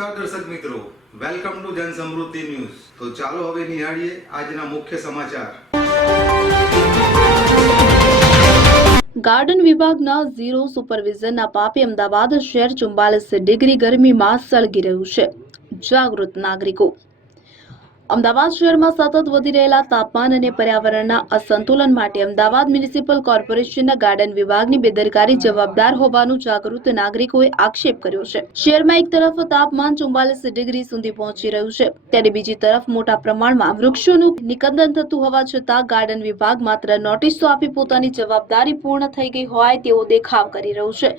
નમસ્કાર દર્શક મિત્રો, વેલકમ ટુ જન સમૃદ્ધિ ન્યૂઝ। તો ચાલો હવે નિહાળીએ આજના મુખ્ય સમાચાર। ગાર્ડન વિભાગના ઝીરો સુપરવિઝનના પાપે અમદાવાદ શહેર 44 ડિગ્રી ગરમીમાં સળગી રહ્યું છે। જાગૃત નાગરિકો। અમદાવાદ શહેરમાં સતત વધી રહેલા તાપમાન અને પર્યાવરણના અસંતુલન માટે અમદાવાદ મ્યુનિસિપલ કોર્પોરેશનના ગાર્ડન વિભાગની બેદરકારી જવાબદાર હોવાનું જાગૃત નાગરિકોએ આક્ષેપ કર્યો છે। શહેરમાં એક તરફ તાપમાન 44 ડિગ્રી સુધી પહોંચી રહ્યું છે, ત્યારે બીજી તરફ મોટા પ્રમાણમાં વૃક્ષોનું નિકંદન થતું હોવા છતાં ગાર્ડન વિભાગ માત્ર નોટિસો આપી પોતાની જવાબદારી પૂર્ણ થઈ ગઈ હોય તેવો દેખાવ કરી રહ્યું છે।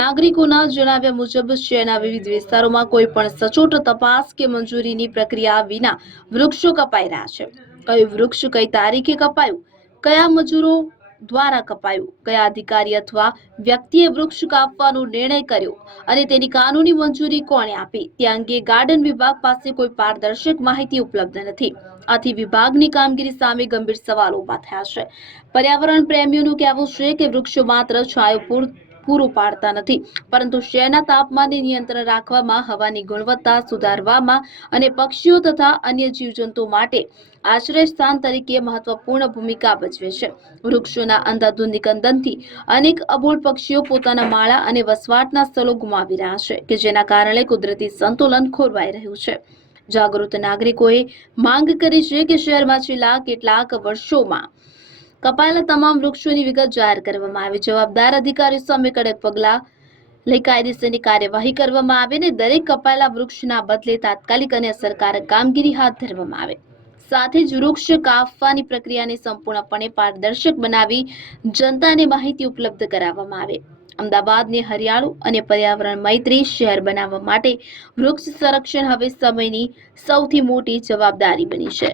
નાગરિકોના જણાવ્યા મુજબ શહેરના વિવિધ વિસ્તારોમાં કોઈ પણ સચોટ તપાસ કે મંજૂરીની પ્રક્રિયા વિના વૃક્ષો કપાઈ રહ્યા છે। કયું વૃક્ષ કઈ તારીખે કપાયું, કયા મજૂરો દ્વારા કપાયું, કયા અધિકારી અથવા વ્યક્તિએ વૃક્ષ કાપવાનો નિર્ણય કર્યો અને તેની કાનૂની મંજૂરી કોણે આપી તે અંગે ગાર્ડન વિભાગ પાસે કોઈ પારદર્શક માહિતી ઉપલબ્ધ નથી। આથી વિભાગની કામગીરી સામે ગંભીર સવાલો ઉભા થયા છે। પર્યાવરણ પ્રેમીઓનું કહેવું છે કે વૃક્ષો માત્ર છાયો પૂરું પાડતા નથી, પરંતુ શહેરના તાપમાનને નિયંત્રણ રાખવામાં, હવાની ગુણવત્તા સુધારવામાં અને પક્ષીઓ તથા અન્ય જીવજંતુઓ માટે આશ્રય સ્થાન તરીકે મહત્વપૂર્ણ ભૂમિકા ભજવે છે। વૃક્ષોના અંધાધૂંધ નિકંદનથી અનેક અબોલ પક્ષીઓ પોતાના માળા અને વસવાટના સ્થળો ગુમાવી રહ્યા છે, કે જેના કારણે કુદરતી સંતુલન ખોરવાઈ રહ્યું છે। જાગૃત નાગરિકોએ માંગ કરી છે કે શહેરમાં છેલ્લા કેટલાક વર્ષોમાં કપાયેલા તમામ વૃક્ષોની વિગત જાહેર કરવામાં આવે, જવાબદાર અધિકારીઓ સામે કડક પગલાં લઈ કાયદેસરની કાર્યવાહી કરવામાં આવે અને દરેક કપાયેલા વૃક્ષના બદલે તાત્કાલિક અને અસરકારક કામગીરી હાથ ધરવામાં આવે। સાથે જ વૃક્ષ કાપવાની પ્રક્રિયાને સંપૂર્ણપણે પારદર્શક બનાવી જનતાને માહિતી ઉપલબ્ધ કરાવવામાં આવે। અમદાવાદને હરિયાળું અને પર્યાવરણ મૈત્રી શહેર બનાવવા માટે વૃક્ષ સંરક્ષણ હવે સમયની સૌથી મોટી જવાબદારી બની છે।